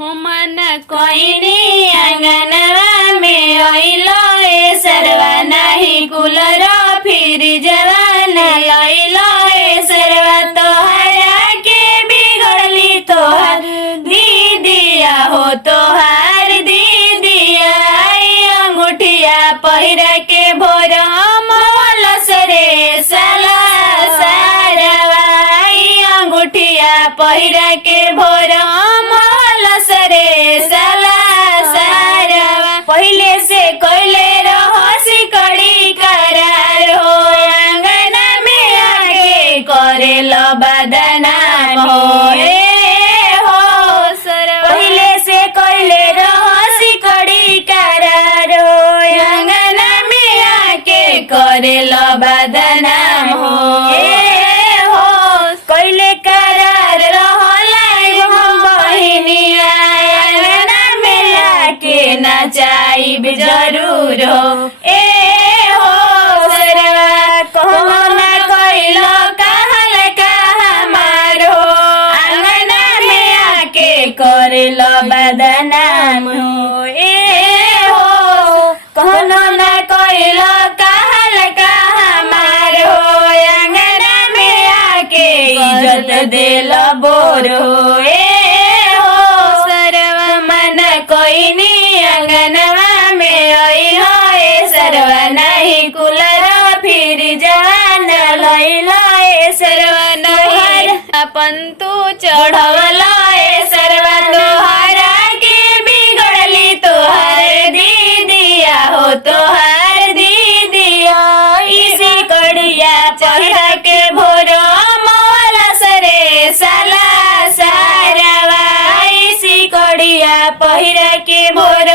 हो मन कोइनी आंगनवा में अइलो ए सरवा नाही कूलर फिर जवान लइलो ए सरवा तोहरा के बिगड़ली तोहार दीदिया हो तोहार दीदिया आई अंगूठिया पहिरा के भोर मल सरे साला सारवा आई अंगूठिया पहिरा के भोर मल सरे साला सारवा पहिले से कोइले रहसी कड़ी करार हो आंगना में आगे करेलो बदनाम हो हो सरवा पहिले से कोइले रहसी कड़ी करार हो आंगना में आके करेलो बदनाम हो कोइले करार रहलाई हम बहिनिया आंगना में आके नचाइब जरूर हो हो सरवा कहनो ना कइलो कहल हमार हो आंगना में आके करेलो बदनाम हो हो कहनो ना कइलो कहल हमार हो आंगना में आके इज्जत देलो बोर हो सरवा मन कोइनी आंगनवा में अइलो ए सरवा नहीं कूलर फिर जवान लइलो ए सरवा नहीं अपन तू चढ़वलो ए सरवा तोहरा के बिगड़ली तोहार दीदिया हो तोहार दीदिया इसी कड़िया पहिरा के भोर मौला सरे साला सारवा इसी कड़िया पहिरा के भोर